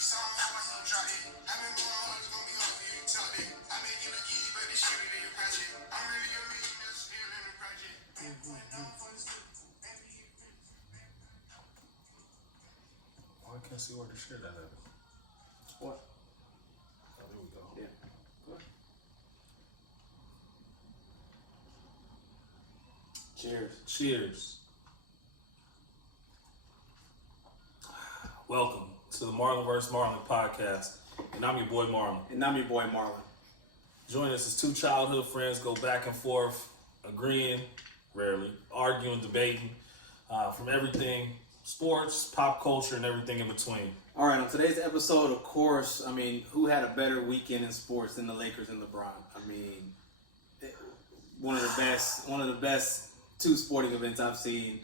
Oh, I can't see where the shit at. What? Oh, there we go. Yeah. Go ahead. Cheers. Cheers. Welcome to the Marlon vs. Marlon podcast. And I'm your boy Marlon. And I'm your boy Marlon. Join us as two childhood friends go back and forth, agreeing, rarely, arguing, debating, from everything, sports, pop culture, and everything in between. All right, on today's episode, of course, I mean, who had a better weekend in sports than the Lakers and LeBron? I mean, one of the best two sporting events I've seen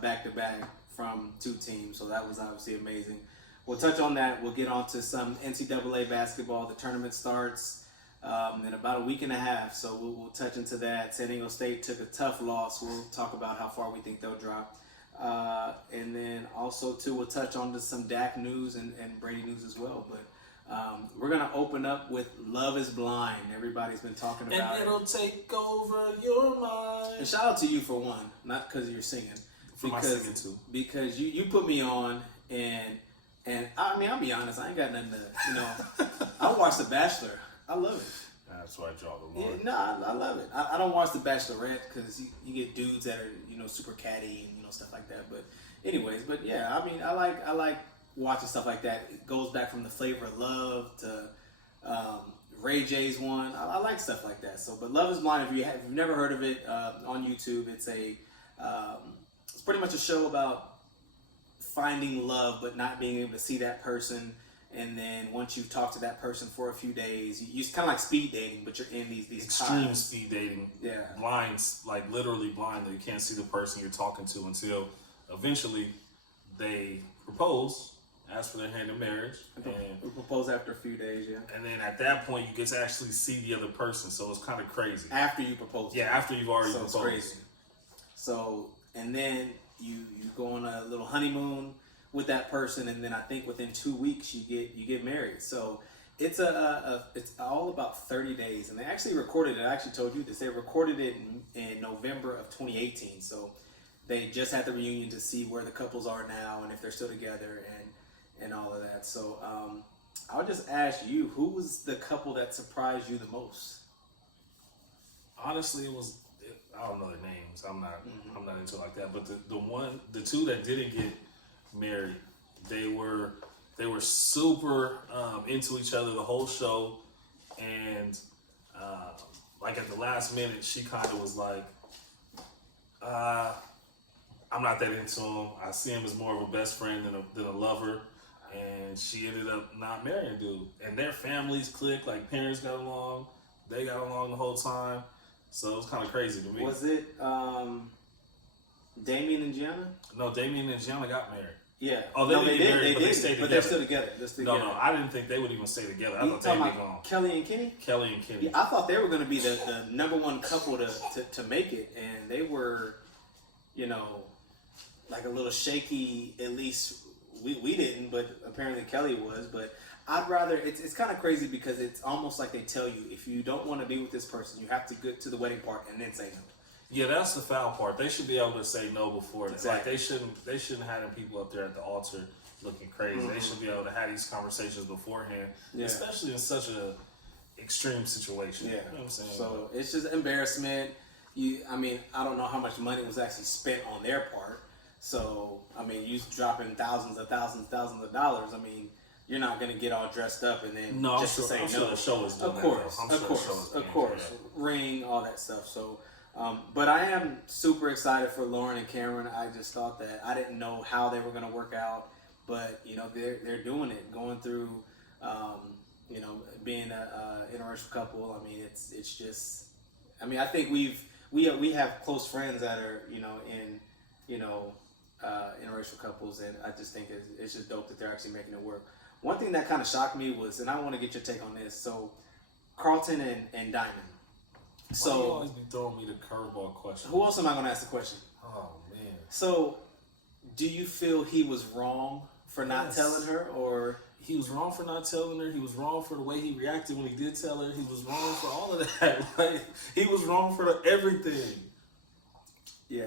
back to back from two teams. So that was obviously amazing. We'll touch on that. We'll get on to some NCAA basketball. The tournament starts in about a week and a half, so we'll touch into that. San Diego State took a tough loss. We'll talk about how far we think they'll drop. And then also, too, we'll touch on to some Dak news and Brady news as well. But we're going to open up with Love is Blind. Everybody's been talking about it. And it'll take over your mind. And shout out to you for one, not because you're singing. For my singing, too. Because you put me on, and I mean, I'll be honest, I ain't got nothing to, I watch The Bachelor. I love it. That's why I draw the line. Yeah, no, I love it. I don't watch The Bachelorette because you get dudes that are, super catty and, stuff like that. But anyways, yeah, I mean, I like watching stuff like that. It goes back from The Flavor of Love to Ray J's one. I like stuff like that. So, but Love is Blind, if you've never heard of it, on YouTube, it's pretty much a show about finding love but not being able to see that person. And then once you've talked to that person for a few days, you kind of like speed dating, but you're in these extreme times. Speed dating. Yeah. Blinds, like literally blind, that you can't see the person you're talking to until eventually they propose, ask for their hand in marriage. We propose after a few days, yeah. And then at that point, you get to actually see the other person, so it's kind of crazy. After you propose. Yeah, after you've already proposed. proposed. It's crazy. So, and then you go on a little honeymoon with that person, and then I think within 2 weeks you get married. So it's it's all about 30 days, and they actually recorded it. I actually told you this. They recorded it in November of 2018. So they just had the reunion to see where the couples are now and if they're still together and all of that. So I'll just ask you, who was the couple that surprised you the most? Honestly, I don't know their names. I'm not into it like that. But the two that didn't get married, they were super into each other the whole show, and like at the last minute, she kind of was like, I'm not that into him. I see him as more of a best friend than a lover, and she ended up not marrying dude. And their families clicked, like parents got along, they got along the whole time, so it was kind of crazy to me. Was it Damien and Gianna? No, Damien and Gianna got married. Yeah. Oh, they didn't get married, but they stayed together. But they're still together. No, I didn't think they would even stay together. I thought they'd be gone. Kelly and Kenny? Kelly and Kenny. Yeah, I thought they were going to be the number one couple to make it, and they were, like a little shaky. At least we didn't, but apparently Kelly was. But I'd rather, it's kind of crazy because it's almost like they tell you, if you don't want to be with this person, you have to get to the wedding part and then say no. Yeah, that's the foul part. They should be able to say no before. Exactly. Like they shouldn't have them people up there at the altar looking crazy. Mm-hmm. They should be able to have these conversations beforehand, especially in such a extreme situation. Yeah. You know what I'm saying? So it's just embarrassment. I don't know how much money was actually spent on their part. So, you dropping thousands of dollars. You're not going to get all dressed up and then say no. Sure the show is doing of course. Ring, all that stuff. So, but I am super excited for Lauren and Cameron. I just thought that I didn't know how they were going to work out, but they're doing it, going through, being a interracial couple. It's just, I think we have close friends that are in interracial couples, and I just think it's just dope that they're actually making it work. One thing that kind of shocked me was, and I want to get your take on this. So, Carlton and Diamond. So you always be throwing me the curveball question. Who else am I going to ask the question? Oh man. So, do you feel he was wrong for not telling her, or he was wrong for not telling her. He was wrong for the way he reacted when he did tell her. He was wrong for all of that. Like, he was wrong for everything. Yeah,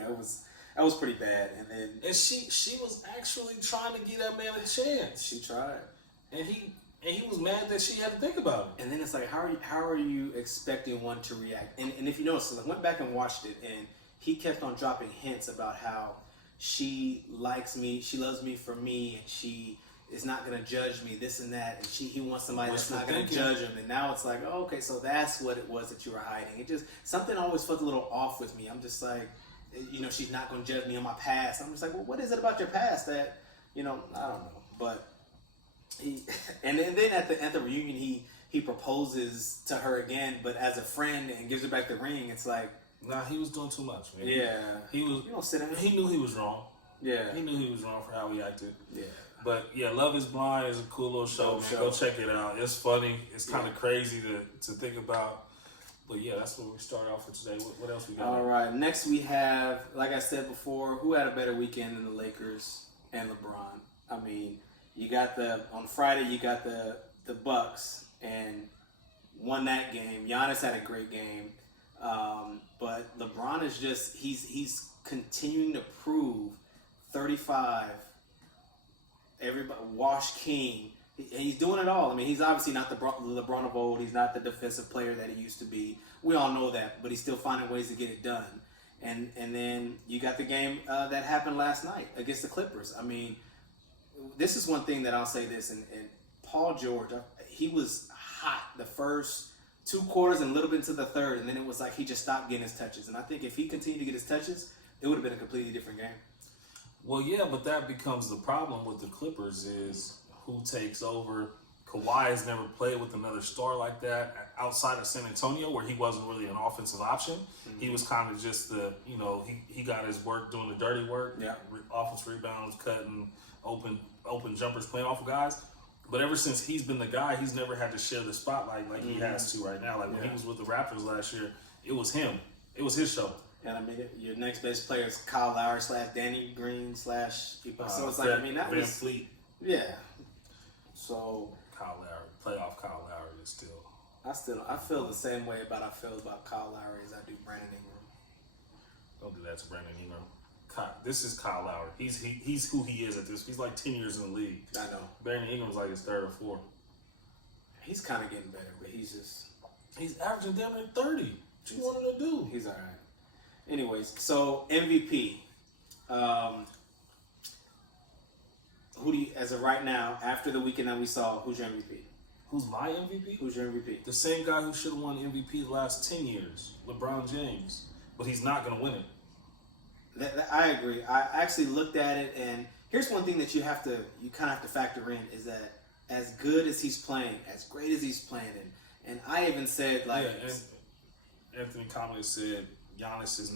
that was pretty bad. And she was actually trying to give that man a chance. She tried. And he was mad that she had to think about it. And then it's like, how are you expecting one to react? And if you notice, I went back and watched it, and he kept on dropping hints about how she likes me, she loves me for me, and she is not going to judge me, this and that, and he wants somebody that's not going to judge him. And now it's like, oh, okay, so that's what it was that you were hiding. It just, something always felt a little off with me. I'm just like, she's not going to judge me on my past. I'm just like, well, what is it about your past that, I don't know. But and then at the reunion, he proposes to her again, but as a friend, and gives her back the ring. It's like, nah, he was doing too much, man. Yeah, he was. You don't sit in. He knew he was wrong. Yeah, he knew he was wrong for how he acted. Yeah, but yeah, Love Is Blind is a cool little show, man. Go check it out. It's funny. It's kind of crazy to think about. But yeah, that's what we start off with today. What else we got? All right, next we have, like I said before, who had a better weekend than the Lakers and LeBron? I mean, you got on Friday you got the Bucks and won that game. Giannis had a great game, but LeBron is just he's continuing to prove 35. Everybody, Wash King. He's doing it all. I mean, he's obviously not the LeBron of old. He's not the defensive player that he used to be. We all know that, but he's still finding ways to get it done. And then you got the game that happened last night against the Clippers. I mean, this is one thing that I'll say this, and Paul George, he was hot the first 2 quarters and a little bit into the third, and then it was like he just stopped getting his touches. And I think if he continued to get his touches, it would have been a completely different game. Well, yeah, but that becomes the problem with the Clippers is who takes over. Kawhi has never played with another star like that outside of San Antonio, where he wasn't really an offensive option. Mm-hmm. He was kind of just he got his work doing the dirty work, offensive rebounds, cutting, open jumpers, playing off of guys. But ever since he's been the guy, he's never had to share the spotlight like he has to right now. Like when he was with the Raptors last year, it was him. It was his show. And I mean, your next best player is Kyle Lowry / Danny Green / so it's like, that Van was Fleet. Yeah. So Kyle Lowry, playoff Kyle Lowry is still. I feel the same way about Kyle Lowry as I do Brandon Ingram. Don't do that to Brandon Ingram. This is Kyle Lowry. He's who he is at this. He's like 10 years in the league. I know. Brandon Ingram's like his 3rd or 4th. He's kind of getting better, but he's averaging down at 30. What you want him to do? He's all right. Anyways, so MVP. Who do you, as of right now, after the weekend that we saw, who's your MVP? Who's my MVP? Who's your MVP? The same guy who should have won MVP the last 10 years, LeBron James. But he's not going to win it. I agree. I actually looked at it, and here's one thing that you kind of have to factor in is that as good as he's playing, as great as he's playing, and I even said like, and Anthony Comedy said Giannis is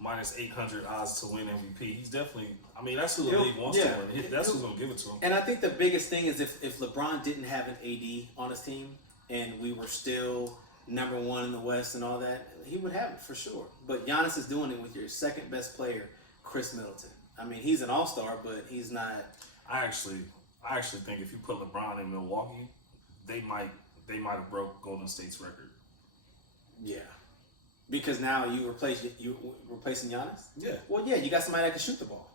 minus 800 odds to win MVP. He's definitely. I mean, that's who the league wants to win. That's who's going to give it to him. And I think the biggest thing is if LeBron didn't have an AD on his team, and we were still number 1 in the West and all that, he would have it for sure. But Giannis is doing it with your second best player, Chris Middleton. I mean, he's an all-star, but he's not. I actually think if you put LeBron in Milwaukee, they might have broke Golden State's record. Yeah, because now you replacing Giannis. Yeah. Well, yeah, you got somebody that can shoot the ball.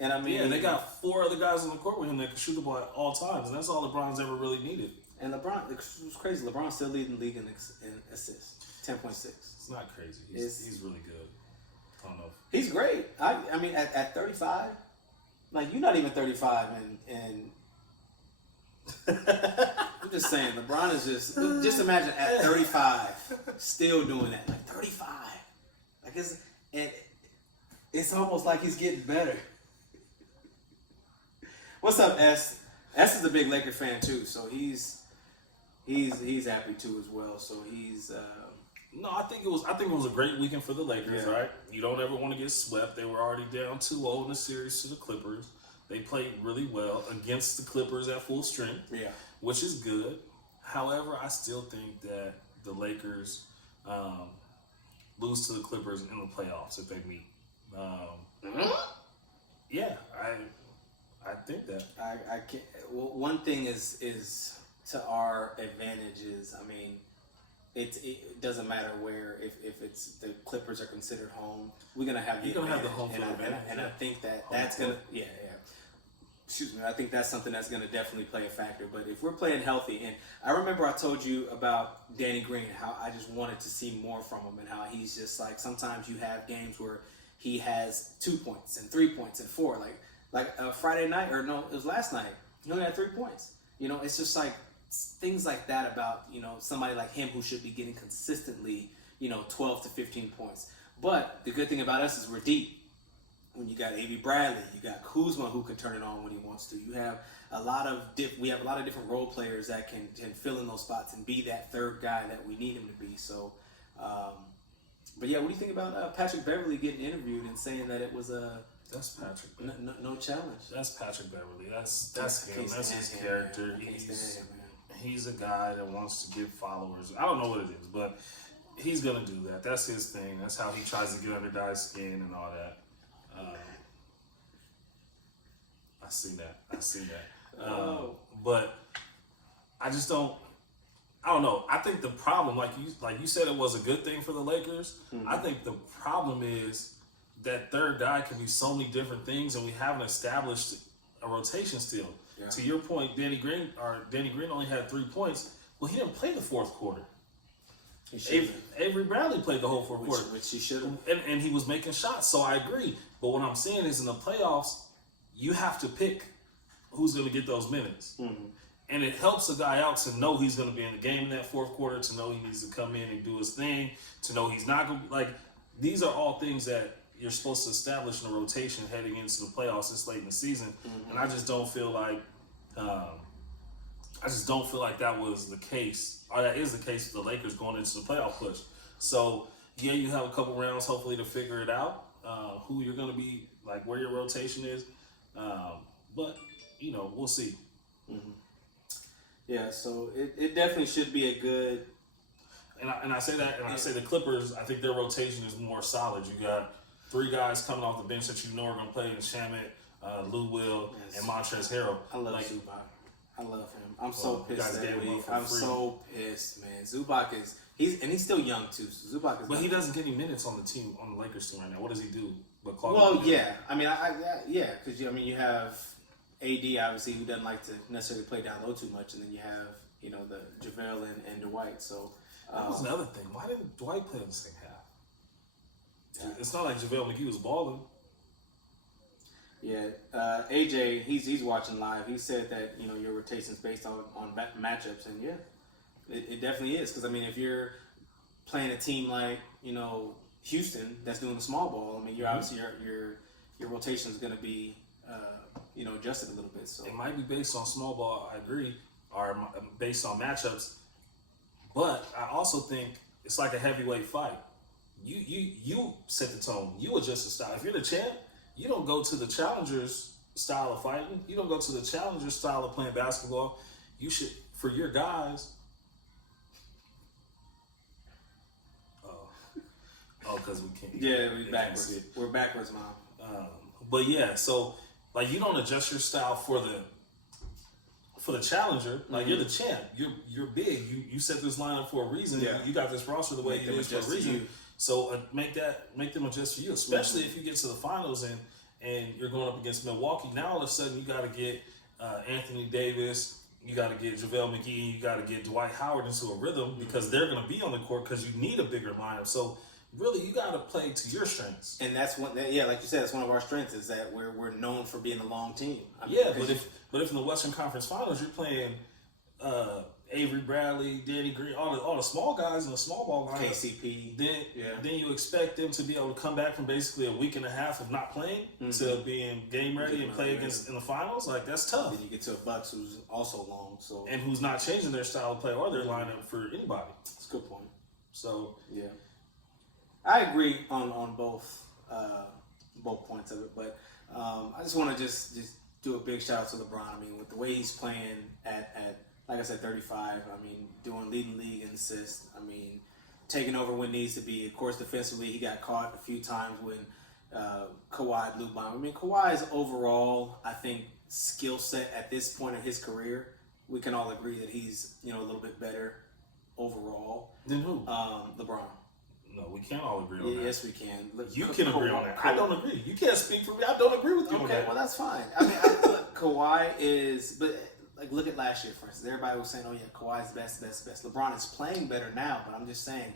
And I mean, they got 4 other guys on the court with him that can shoot the ball at all times, and that's all LeBron's ever really needed. And LeBron, it was crazy. LeBron's still leading the league in assists, 10.6. It's not crazy. He's really good. I don't know. He's great. I mean, at 35, like you're not even 35, and I'm just saying, LeBron is just imagine at 35 still doing that, like 35, like it's almost like he's getting better. What's up, S? S is a big Laker fan too, so he's happy too as well. So he's. No, I think it was a great weekend for the Lakers, right? You don't ever want to get swept. They were already down 2-0 in the series to the Clippers. They played really well against the Clippers at full strength, which is good. However, I still think that the Lakers lose to the Clippers in the playoffs if they meet. Yeah, I think that. I can't. Well, one thing is to our advantage is, I mean, it doesn't matter where. If it's the Clippers are considered home, we're gonna have the You're gonna have the advantage. home field advantage. And yeah. I think that's gonna excuse me, I think that's something that's going to definitely play a factor. But if we're playing healthy, and I remember I told you about Danny Green, how I just wanted to see more from him, and how he's just like, sometimes you have games where he has 2 points and 3 points and 4, like Friday night, or no, it was last night, he only had 3 points. You know, it's just like things like that about, you know, somebody like him who should be getting consistently, you know, 12 to 15 points. But the good thing about us is we're deep. When you got A.B. Bradley, you got Kuzma who can turn it on when he wants to. You have we have a lot of different role players that can fill in those spots and be that third guy that we need him to be. So, but yeah, what do you think about Patrick Beverly getting interviewed and saying that it was that's Patrick. No challenge? That's Patrick Beverly. That's him. That's his him, character. He's a guy that wants to get followers. I don't know what it is, but he's gonna do that. That's his thing. That's how he tries to get under guys' skin and all that. I see that. But I just don't. I don't know. I think the problem, like you said, it was a good thing for the Lakers. Mm-hmm. I think the problem is that third guy can be so many different things, and we haven't established a rotation still. Yeah. To your point, Danny Green only had 3 points. Well, he didn't play the fourth quarter. Avery Bradley played the whole fourth quarter, which he should have, and he was making shots. So I agree. But what I'm saying is, in the playoffs, you have to pick who's going to get those minutes. Mm-hmm. And it helps a guy out to know he's going to be in the game in that fourth quarter, to know he needs to come in and do his thing, to know he's not going to be like, these are all things that you're supposed to establish in a rotation heading into the playoffs this late in the season. Mm-hmm. And I just don't feel like that was the case, or that is the case for the Lakers going into the playoff push. So yeah, you have a couple rounds hopefully to figure it out, who you're going to be, like where your rotation is. But, you know, we'll see. Mm-hmm. Yeah, so it definitely should be a good. And I say that, and I say the Clippers, I think their rotation is more solid. You got 3 guys coming off the bench that you know are going to play in Shamet, Lou Will, and Montrezl Harrell. I love Zubac. I love him. I'm so pissed I'm so pissed, man. Zubac he's still young too. So Zubac is. But he doesn't get any minutes on the Lakers team right now. What does he do? Yeah. I mean, because you have AD obviously, who doesn't like to necessarily play down low too much, and then you have, you know, the JaVale and Dwight. So that was another thing. Why didn't Dwight play in the second half? Yeah. It's not like JaVale McGee was balling. Yeah, AJ, he's watching live. He said that, you know, your rotation is based on matchups, and yeah, it definitely is. Because I mean, if you're playing a team like, you know, Houston that's doing the small ball, I mean, you're obviously your rotation is going to be you know, adjusted a little bit. So it might be based on small ball, I agree, or based on matchups, but I also think it's like a heavyweight fight. You set the tone. You adjust the style. If you're the champ, you don't go to the challenger's style of fighting. You don't go to the challenger's style of playing basketball. You should, for your guys. Because we can't. Yeah, we're backwards. We're backwards, Mom. But yeah, so like, you don't adjust your style for the challenger. Like, you're the champ. You're big. You set this lineup for a reason. Yeah. You got this roster the way it is for a reason. So make them adjust for you, especially if you get to the finals and you're going up against Milwaukee. Now all of a sudden you got to get Anthony Davis, you got to get JaVale McGee, you got to get Dwight Howard into a rhythm, because they're going to be on the court because you need a bigger lineup. So really, you got to play to your strengths. And that's like you said, that's one of our strengths, is that we're known for being a long team. I mean, but if in the Western Conference Finals you're playing Avery Bradley, Danny Green, all the small guys in the small ball lineup, KCP, then you expect them to be able to come back from basically a week and a half of not playing to being game ready and play against in the finals. Like, that's tough. Then you get to a Bucks who's also long, and who's not changing their style of play or their lineup for anybody. That's a good point. So yeah, I agree on both points of it, but I just want to just do a big shout out to LeBron. I mean, with the way he's playing at like I said, 35. I mean, leading league in assists. I mean, taking over when needs to be. Of course, defensively, he got caught a few times when Kawhi blew by him. I mean, Kawhi is overall, I think, skill set at this point in his career, we can all agree that he's a little bit better overall. Then who? LeBron. No, we can't all agree on that. Yes, we can. You can agree on that. I don't agree. You can't speak for me. I don't agree with you on that. Okay, well that's fine. I mean, look, Kawhi is, but like look at last year, for instance. Everybody was saying, "Oh yeah, Kawhi's best." LeBron is playing better now, but I'm just saying.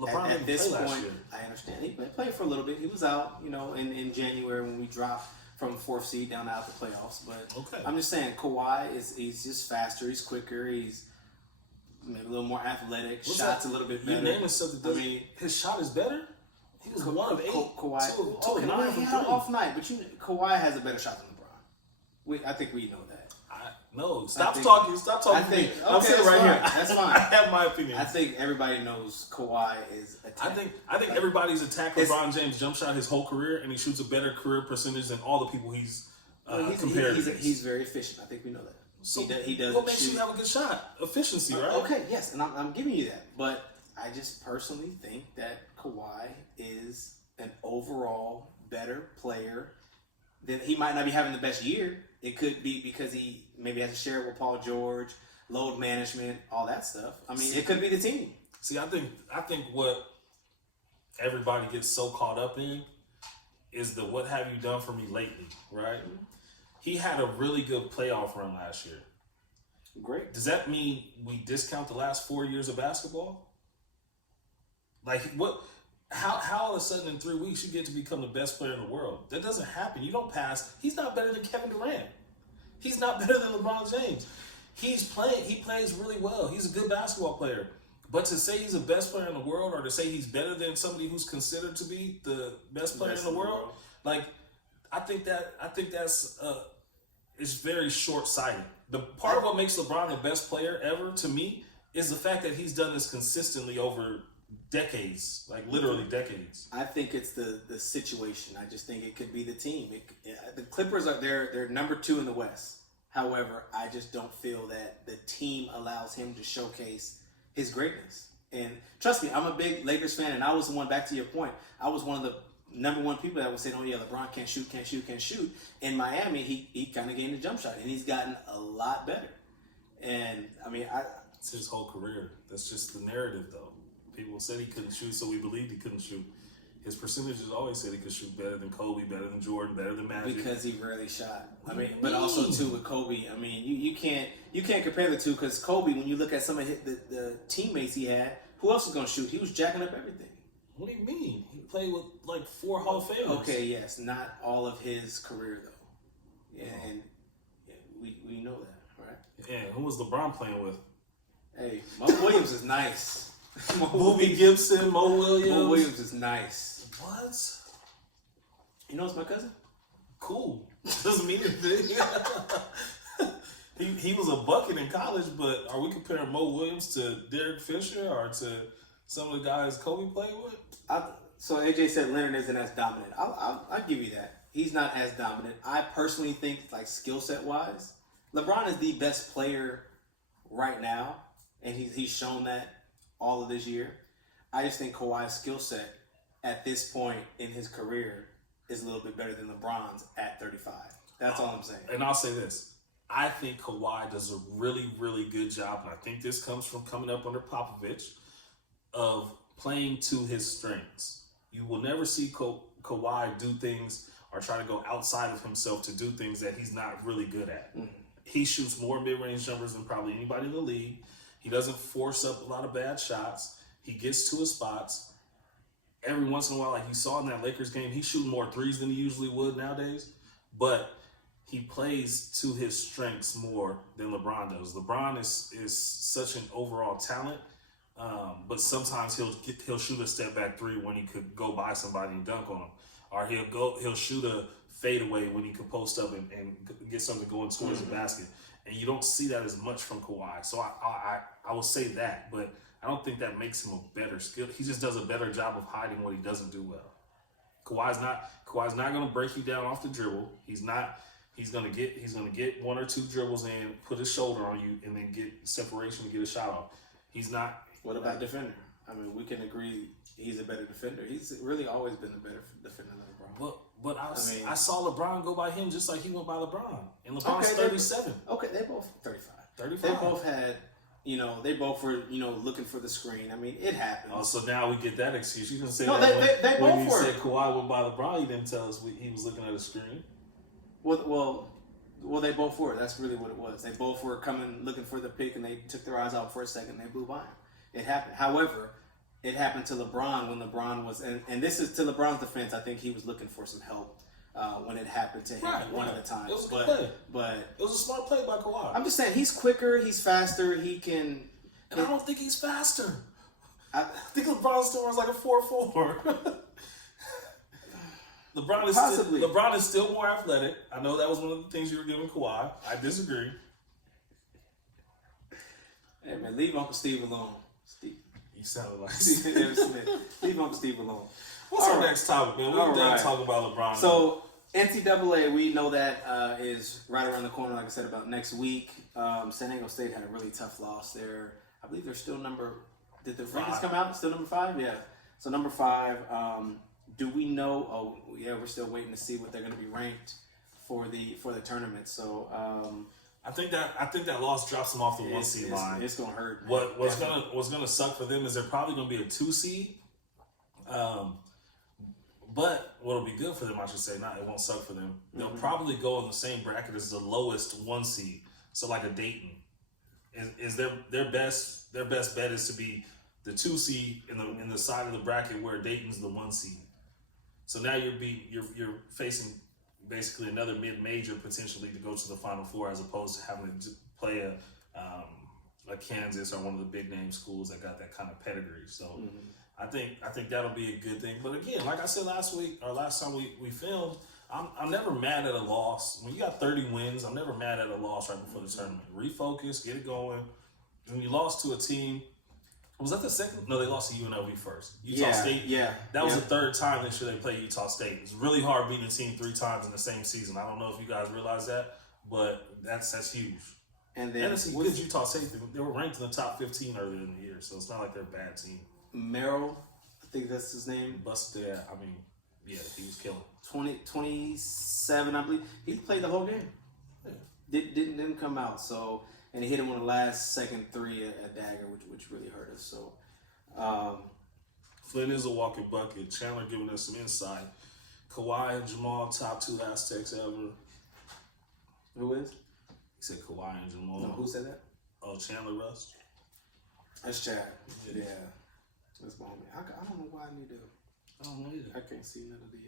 LeBron At this play last point, year. I understand. He played for a little bit. He was out, in January when we dropped from 4th seed down out the playoffs. But okay. I'm just saying, Kawhi he's just faster. He's quicker. He's maybe a little more athletic. What's Shots that? a little bit better. You're naming stuff that doesn't. His shot is better. He was 1 of 8. Kawhi. Two of Okay, 9 he from had an 3. off night, but Kawhi has a better shot than LeBron. I think we know that. No, stop talking. Stop talking. Okay, I'm sitting right here. That's fine. I have my opinion. I think everybody knows Kawhi is attack. I think everybody's attacked LeBron James' jump shot his whole career, and he shoots a better career percentage than all the people he's compared. He's very efficient. I think we know that. So he does. What makes you have a good shot? Efficiency, right? Okay, yes, and I'm giving you that. But I just personally think that Kawhi is an overall better player. That he might not be having the best year. It could be because he maybe has to share it with Paul George, load management, all that stuff. I mean, it could be the team. See, I think what everybody gets so caught up in is the "what have you done for me lately," right? Mm-hmm. He had a really good playoff run last year. Great. Does that mean we discount the last 4 years of basketball? Like what? How all of a sudden in 3 weeks you get to become the best player in the world? That doesn't happen. You don't pass. He's not better than Kevin Durant. He's not better than LeBron James. He plays really well. He's a good basketball player. But to say he's the best player in the world, or to say he's better than somebody who's considered to be the best player in the world, like I think that's it's very short-sighted. The part of what makes LeBron the best player ever to me is the fact that he's done this consistently over decades, like literally decades. I think it's the situation. I just think it could be the team. The Clippers are they're number 2 in the West. However, I just don't feel that the team allows him to showcase his greatness. And trust me, I'm a big Lakers fan, and I was the one, back to your point, I was one of the number 1 people that would say, "Oh yeah, LeBron can't shoot." In Miami, he kind of gained a jump shot, and he's gotten a lot better. And I mean, it's his whole career. That's just the narrative, though. People said he couldn't shoot, so we believed he couldn't shoot. His percentages always said he could shoot better than Kobe, better than Jordan, better than Magic. Because he rarely shot. I mean, but also too with Kobe. I mean, you can't compare the two, because Kobe, when you look at some of the teammates he had, who else was gonna shoot? He was jacking up everything. What do you mean? He played with like 4 Hall of Famers. Okay, yes, not all of his career though. Yeah, and we know that, right? Yeah, who was LeBron playing with? Hey, Mo Williams is nice. Booby Gibson, Mo Williams. Mo Williams is nice. What? You know it's my cousin? Cool. Doesn't mean anything. he was a bucket in college, but are we comparing Mo Williams to Derek Fisher or to some of the guys Kobe played with? So AJ said Leonard isn't as dominant. I'll give you that. He's not as dominant. I personally think, like, skill set wise, LeBron is the best player right now, and he's shown that all of this year. I just think Kawhi's skill set at this point in his career is a little bit better than LeBron's at 35. That's all I'm saying. And I'll say this. I think Kawhi does a really, really good job, and I think this comes from coming up under Popovich, of playing to his strengths. You will never see Kawhi do things or try to go outside of himself to do things that he's not really good at. Mm-hmm. He shoots more mid-range jumpers than probably anybody in the league. He doesn't force up a lot of bad shots. He gets to his spots. Every once in a while, like you saw in that Lakers game, he's shooting more threes than he usually would nowadays. But he plays to his strengths more than LeBron does. LeBron is such an overall talent, but sometimes he'll shoot a step back 3 when he could go by somebody and dunk on him, or he'll shoot a fadeaway when he could post up and get something going towards the basket. And you don't see that as much from Kawhi. So I will say that, but I don't think that makes him a better skill. He just does a better job of hiding what he doesn't do well. Kawhi's not going to break you down off the dribble. He's going to get 1 or 2 dribbles in, put his shoulder on you, and then get separation to get a shot off. He's not. What about defender? I mean, we can agree he's a better defender. He's really always been a better defender than LeBron. But I saw LeBron go by him just like he went by LeBron. And LeBron's 37. They both 35. 35. They both had, they both were, looking for the screen. I mean, it happened. Oh, so now we get that excuse. You didn't say no, that they when both you were. said Kawhi went by LeBron, you didn't tell us he was looking at a screen. Well, they both were. That's really what it was. They both were looking for the pick, and they took their eyes out for a second. And they blew by him. It happened. However, it happened to LeBron when LeBron was, and this is to LeBron's defense. I think he was looking for some help when it happened to him one of the times. It was a good play. But it was a smart play by Kawhi. I'm just saying he's quicker, he's faster, he can. And I don't think he's faster. I think LeBron still runs like a 4.4. LeBron is still more athletic. I know that was one of the things you were giving Kawhi. I disagree. Hey man, leave Uncle Steve alone. Steve. You sounded like Steve. Leave Uncle Steve alone. What's our next topic, man? We're done talking about LeBron. So NCAA, we know that is right around the corner. Like I said, about next week. San Diego State had a really tough loss there. I believe they're still Did the rankings come out? Still number 5? Yeah. So number 5. Do we know? Oh, yeah. We're still waiting to see what they're going to be ranked for the tournament. So I think that loss drops them off the 1 seed line. It's going to hurt. What's gonna suck for them is they're probably going to be a 2 seed. But what'll be good for them, I should say, it won't suck for them. They'll probably go in the same bracket as the lowest 1 seed. So like a Dayton. Is their best bet is to be the 2 seed in the side of the bracket where Dayton's the 1 seed. So now you're facing basically another mid-major potentially to go to the Final Four as opposed to having to play a Kansas or one of the big name schools that got that kind of pedigree. So I think that'll be a good thing. But again, like I said last time we filmed, I'm never mad at a loss. When you got 30 wins, I'm never mad at a loss right before the tournament. Refocus, get it going. When you lost to a team, was that the second? No, they lost to UNLV first. Utah State. Yeah. That was the third time this year they played Utah State. It's really hard beating a team 3 times in the same season. I don't know if you guys realize that, but that's huge. And it's a good Utah State. They were ranked in the top 15 earlier in the year, so it's not like they're a bad team. Merrill, I think that's his name. Busted that. I mean, yeah, he was killing. 27, I believe. He played the whole game. Yeah. Didn't come out. So, and he hit him on the last second 3 at dagger, which really hurt us. So, Flynn is a walking bucket. Chandler giving us some insight. Kawhi and Jamal, top 2 Aztecs ever. Who is? He said Kawhi and Jamal. No, who said that? Oh, Chandler Rust. That's Chad. Yeah. That's my homie. I don't know why I need to. I don't know either. I can't see none of the.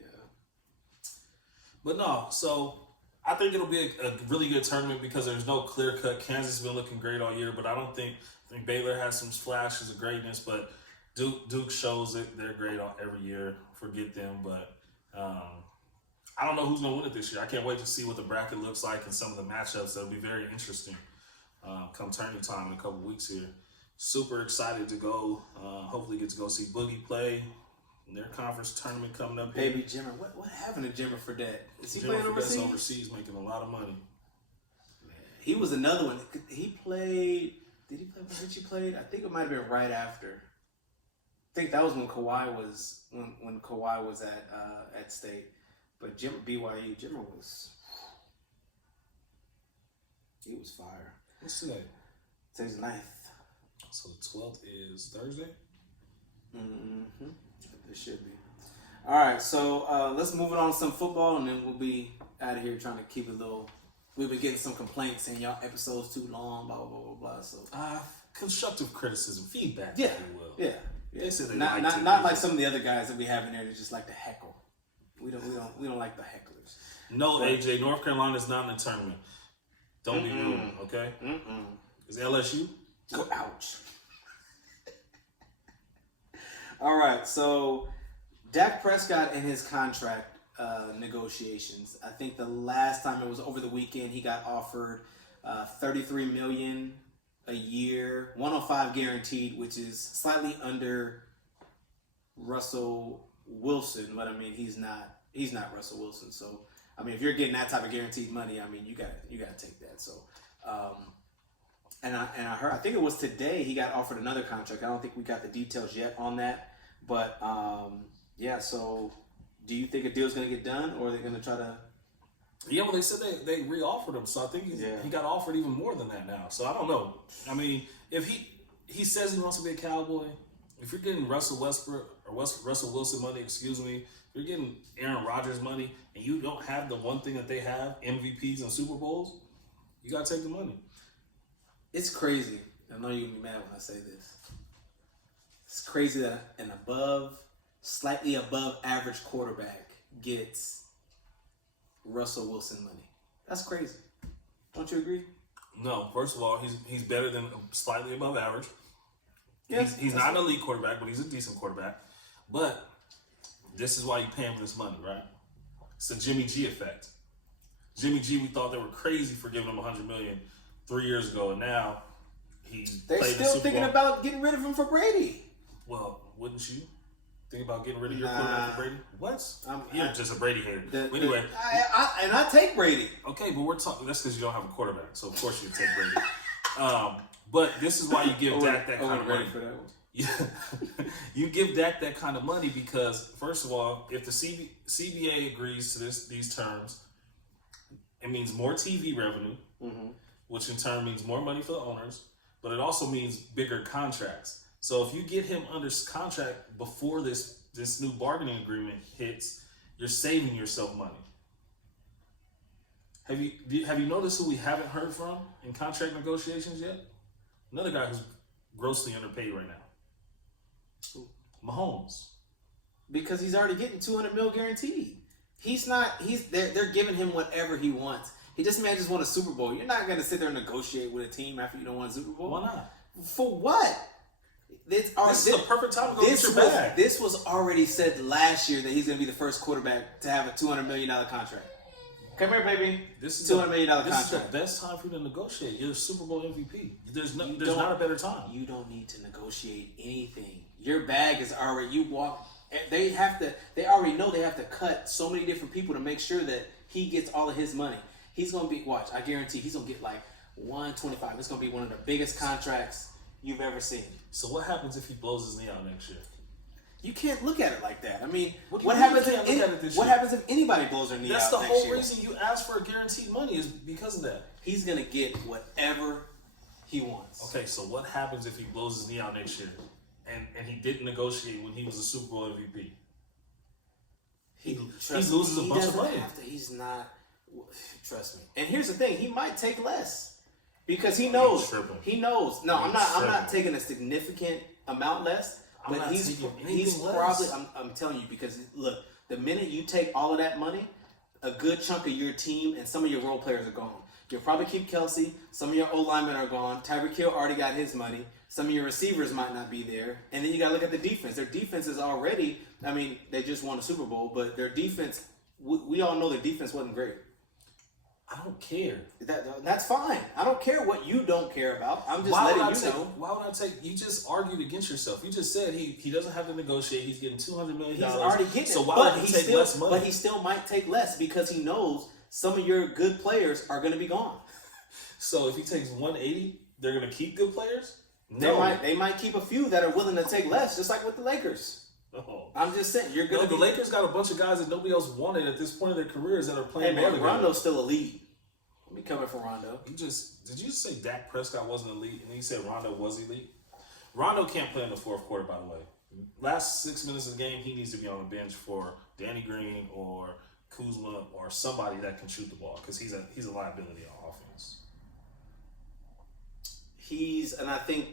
But no, so I think it'll be a really good tournament because there's no clear cut. Kansas has been looking great all year, but I think Baylor has some flashes of greatness. But Duke shows it; they're great every year. Forget them, but I don't know who's gonna win it this year. I can't wait to see what the bracket looks like and some of the matchups. That'll be very interesting come tournament time in a couple weeks here. Super excited to go. Hopefully get to go see Boogie play. Their conference tournament coming up here. Baby Jimmer. What happened to Jimmer Fredette? Is he Jimmer playing overseas? Overseas, making a lot of money. Man, he was another one. He played. Did he play when Richie played? I think it might have been right after. I think that was when Kawhi was at State. But BYU, Jimmer was. He was fire. What's today? Today's 9th. So the 12th is Thursday? Mm-hmm. It should be. All right, so let's move it on to some football, and then we'll be out of here trying to keep it a little. We've been getting some complaints saying y'all episodes too long, blah, blah, blah, blah, blah. So constructive criticism, feedback, yeah, if you will. Yeah. They said they not like some of the other guys that we have in there that just like to heckle. We don't like the hecklers. No, AJ, North Carolina is not in the tournament. Don't be rude, okay? Is LSU? Ouch. All right, so Dak Prescott and his contract negotiations. I think the last time it was over the weekend, he got offered $33 million a year, 105 guaranteed, which is slightly under Russell Wilson, but I mean he's not Russell Wilson. So I mean if you're getting that type of guaranteed money, I mean you got to take that. So and I heard, I think it was today he got offered another contract. I don't think we got the details yet on that, but yeah. So Do you think a deal's going to get done, or are they going to try to? Yeah, well, they said they re-offered him, so I think he got offered even more than that now. So I don't know. I mean, if he says he wants to be a Cowboy, if you're getting Russell Westbrook or Russell Wilson money, excuse me, if you're getting Aaron Rodgers money, and you don't have the one thing that they have, MVPs and Super Bowls, you got to take the money. It's crazy. I know you'll be mad when I say this. It's crazy that an slightly above average quarterback gets Russell Wilson money. That's crazy. Don't you agree? No. First of all, he's better than slightly above average. Yeah, he's not an elite quarterback, but he's a decent quarterback. But this is why you pay him this money, right? It's the Jimmy G effect. Jimmy G, we thought they were crazy for giving him $100 million 3 years ago, and now they're still thinking about getting rid of him for Brady. Well, wouldn't you think about getting rid of your quarterback for Brady? What? You're just a Brady hater. Anyway, I take Brady. Okay, but we're talking. That's because you don't have a quarterback, so of course you take Brady. But this is why you give Dak that kind of money. For that one. Yeah, you give Dak that kind of money because, first of all, if the CBA agrees to these terms, it means more TV revenue, which in turn means more money for the owners, but it also means bigger contracts. So if you get him under contract before this new bargaining agreement hits, you're saving yourself money. Have you noticed who we haven't heard from in contract negotiations yet? Another guy who's grossly underpaid right now. Mahomes. Because he's already getting $200 million guaranteed. They're giving him whatever he wants. This man just won a Super Bowl. You're not going to sit there and negotiate with a team after you don't win a Super Bowl. Why not? For what? This is the perfect time to go get your bag. This was already said last year that he's going to be the first quarterback to have a $200 million contract. Come here, baby. This is $200 million contract. This is the best time for you to negotiate. You're the Super Bowl MVP. There's not a better time. You don't need to negotiate anything. Your bag is already. They already know they have to cut so many different people to make sure that he gets all of his money. He's going to be, watch, I guarantee he's going to get like $125. It's going to be one of the biggest contracts you've ever seen. So what happens if he blows his knee out next year? You can't look at it like that. I mean, what happens if anybody blows their knee out next year? That's the whole reason you ask for guaranteed money is because of that. He's going to get whatever he wants. Okay, so what happens if he blows his knee out next year and he didn't negotiate when he was a Super Bowl MVP? He loses a bunch of money. He's not. Trust me. And here's the thing: he might take less because he knows. He knows. No, I'm not taking a significant amount less. But he's probably. I'm telling you because look, the minute you take all of that money, a good chunk of your team and some of your role players are gone. You'll probably keep Kelsey. Some of your O linemen are gone. Tyreek Hill already got his money. Some of your receivers might not be there. And then you got to look at the defense. Their defense is already. I mean, they just won a Super Bowl, but their defense. We all know their defense wasn't great. I don't care. That's fine. I don't care what you don't care about. I'm just letting you know. Why would I take? You just argued against yourself. You just said he doesn't have to negotiate. He's getting $200 million. He's already getting it. So why would he take less money? But he still might take less because he knows some of your good players are going to be gone. So if he takes 180, they're going to keep good players? No. They might keep a few that are willing to take less, just like with the Lakers. Oh. I'm just saying, you're going to. The Lakers got a bunch of guys that nobody else wanted at this point of their careers that are playing. Hey man, Rondo's still elite. Let me come in for Rondo. Did you just say Dak Prescott wasn't elite, and he said Rondo was elite? Rondo can't play in the fourth quarter, by the way. Last 6 minutes of the game, he needs to be on the bench for Danny Green or Kuzma or somebody that can shoot the ball because he's a liability on offense. And I think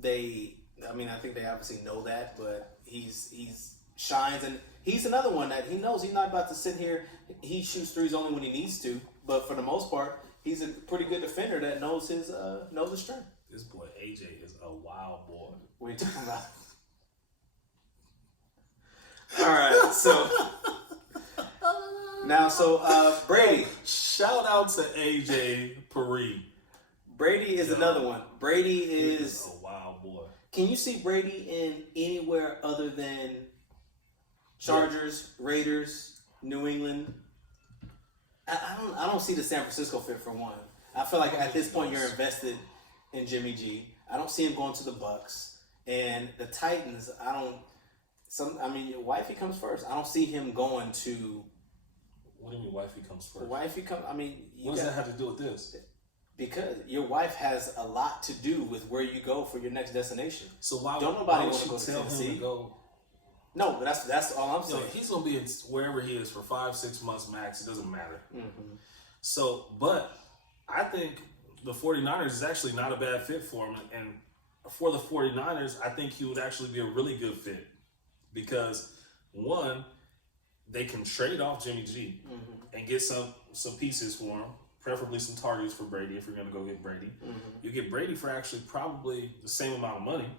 they obviously know that, but he's shines, and he's another one that he knows he's not about to sit here. He shoots threes only when he needs to, but for the most part, he's a pretty good defender that knows his strength. This boy AJ is a wild boy. What are you talking about? All right, so Brady. Shout out to AJ Perry. Brady is another one. Brady is a wild boy. Can you see Brady in anywhere other than Chargers, Raiders, New England? I don't see the San Francisco fit for one. I feel like at this point you're invested in Jimmy G. I don't see him going to the Bucks and the Titans. Your wifey comes first. I don't see him going to. What do you mean, wifey comes first? Wifey come. What does that have to do with this? Because your wife has a lot to do with where you go for your next destination. So why don't nobody would want to you go to tell Tennessee? him to go? No, but that's all I'm saying. He's gonna be wherever he is for 5-6 months max. It doesn't matter. Mm-hmm. So, but I think the 49ers is actually not a bad fit for him, and for the 49ers, I think he would actually be a really good fit because one, they can trade off Jimmy G and get some pieces for him, preferably some targets for Brady if you're going to go get Brady. You get Brady for actually probably the same amount of money.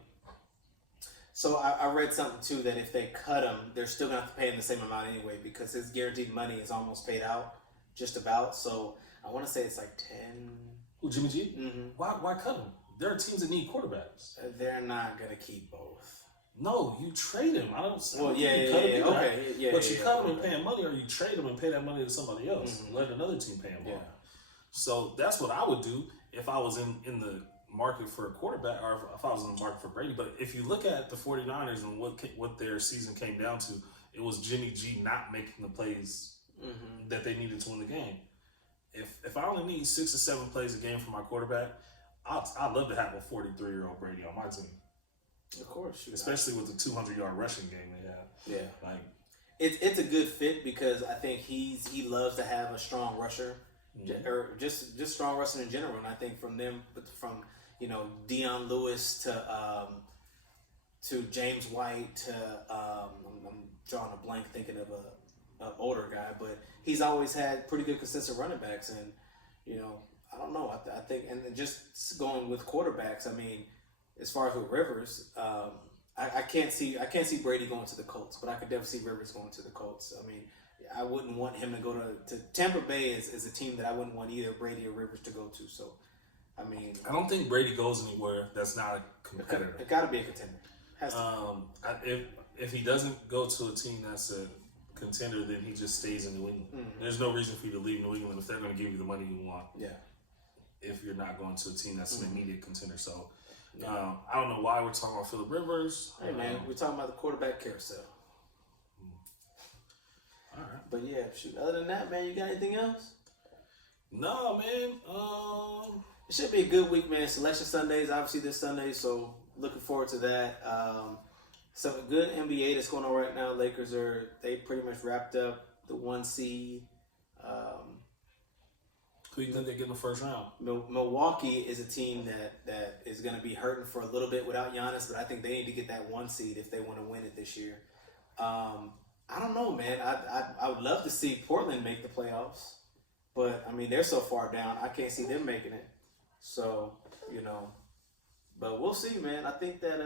So I read something too that if they cut him, they're still going to have to pay him the same amount anyway because his guaranteed money is almost paid out, just about. So I want to say it's like 10. Who, Jimmy G? Why cut him? There are teams that need quarterbacks. They're not going to keep both. No, you trade him. I don't. Well, you cut him and pay him money, or you trade him and pay that money to somebody else. Let another team pay him more. So that's what I would do if I was in the market for a quarterback, or if I was in the market for Brady. But if you look at the 49ers and what their season came down to, it was Jimmy G not making the plays that they needed to win the game. If I only need 6 or 7 plays a game for my quarterback, I'd love to have a 43-year-old Brady on my team. Of course, especially with the 200-yard rushing game they have. Yeah, like it's a good fit because I think he loves to have a strong rusher, or just strong rushing in general. And I think from Deion Lewis to James White to I'm drawing a blank thinking of an older guy, but he's always had pretty good consistent running backs, and I don't know. I think and just going with quarterbacks. As far as with Rivers, I can't see Brady going to the Colts, but I could definitely see Rivers going to the Colts. I wouldn't want him to go to Tampa Bay is a team that I wouldn't want either Brady or Rivers to go to. So, I don't think Brady goes anywhere that's not a competitor. It got to be a contender. Has to. If he doesn't go to a team that's a contender, then he just stays in New England. There's no reason for you to leave New England if they're going to give you the money you want. Yeah. If you're not going to a team that's an immediate contender, so. I don't know why we're talking about Phillip Rivers. Hey man, we're talking about the quarterback carousel. All right, but yeah, shoot. Other than that, man, you got anything else? No, man. It should be a good week, man. Selection Sundays, obviously this Sunday, so looking forward to that. Some good NBA that's going on right now. Lakers they pretty much wrapped up the 1 seed. Who you think they get in the first round? Milwaukee is a team that is going to be hurting for a little bit without Giannis, but I think they need to get that 1 seed if they want to win it this year. I don't know, man. I would love to see Portland make the playoffs, but they're so far down. I can't see them making it. So but we'll see, man. I think that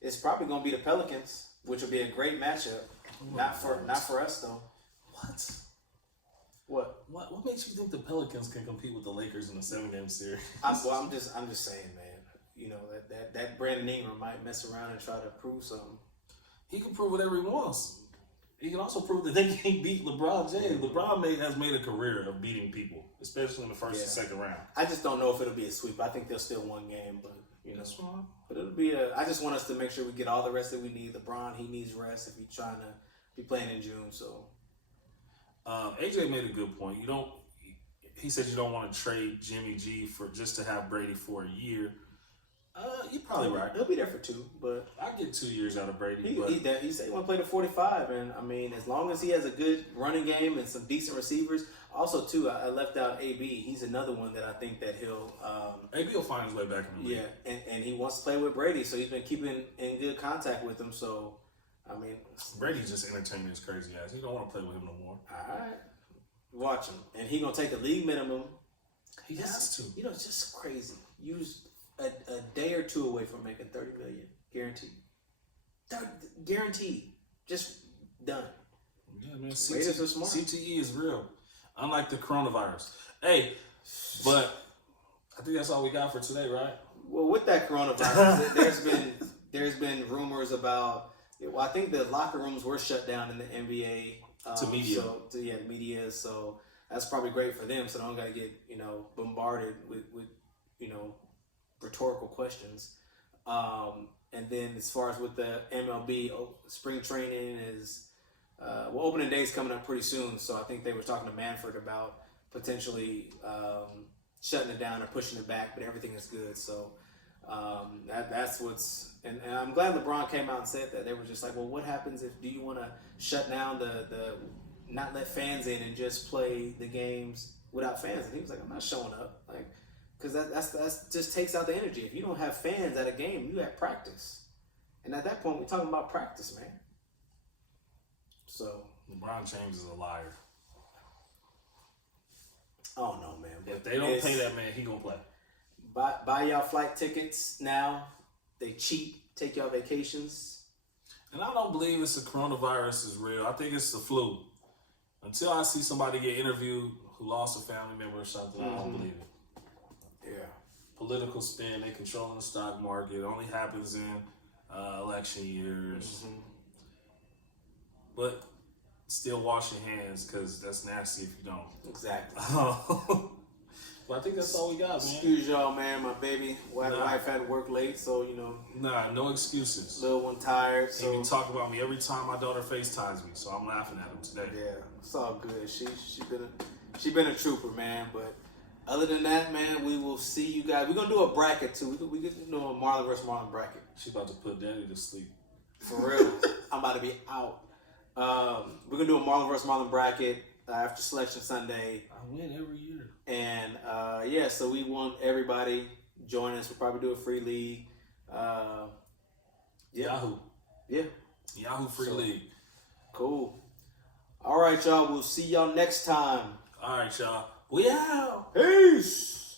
it's probably going to be the Pelicans, which will be a great matchup. Not for us though. What makes you think the Pelicans can compete with the Lakers in a 7-game series? I'm just saying, man. That Brandon Ingram might mess around and try to prove something. He can prove whatever he wants. He can also prove that they can't beat LeBron James. LeBron has made a career of beating people, especially in the first and second round. I just don't know if it'll be a sweep. I think they'll still one game, but that's fine. But it'll be I just want us to make sure we get all the rest that we need. LeBron, he needs rest if he's trying to be playing in June. So. AJ made a good point. He said you don't want to trade Jimmy G for just to have Brady for a year. You're probably right. He'll be there for 2, but I get 2 years out of Brady. He said he want to play to 45, and as long as he has a good running game and some decent receivers. Also, too, I left out AB. He's another one that I think that he'll. AB will find his way back in the league. Yeah, and he wants to play with Brady, so he's been keeping in good contact with him. So. Brady's just entertaining his crazy ass. He don't want to play with him no more. All right, watch him, and he gonna take a league minimum. He has to. It's just crazy. Use a day or 2 away from making $30 million, guaranteed. Guaranteed, just done. Yeah, man. Raiders are smart. CTE is real, unlike the coronavirus. Hey, but I think that's all we got for today, right? Well, with that coronavirus, there's been rumors about. Well, I think the locker rooms were shut down in the NBA to media. Media. So that's probably great for them. So they don't got to get bombarded with rhetorical questions. And then as far as with the MLB, spring training is, opening day is coming up pretty soon. So I think they were talking to Manfred about potentially shutting it down or pushing it back, but everything is good. So that's what's, and I'm glad LeBron came out and said that. They were just like, well, what happens do you want to shut down the not let fans in and just play the games without fans? And he was like, I'm not showing up. Like, because that's just takes out the energy. If you don't have fans at a game, you have practice. And at that point, we're talking about practice, man. So LeBron James is a liar. I don't know, man. If they don't pay that man, he gonna play. Buy y'all flight tickets now. They cheap. Take y'all vacations. And I don't believe it's the coronavirus is real. I think it's the flu. Until I see somebody get interviewed who lost a family member or something, I don't believe it. Yeah. Political spin, they controlling the stock market. It only happens in election years. But still wash your hands because that's nasty if you don't. Exactly. But I think that's all we got, man. Excuse y'all, man. My baby wife had to work late, so Nah, no excuses. Little one tired. So he be talking about me every time my daughter FaceTimes me, so I'm laughing at him today. Yeah, it's all good. She been a trooper, man. But other than that, man, we will see you guys. We're gonna do a bracket too. We get to do a Marlon versus Marlon bracket. She about to put Daddy to sleep. For real, I'm about to be out. We're gonna do a Marlon versus Marlon bracket after Selection Sunday. I win every year. And so we want everybody join us. We'll probably do a free league. Yahoo. Yeah. Yahoo Free League. Cool. All right, y'all. We'll see y'all next time. All right, y'all. We out. Peace.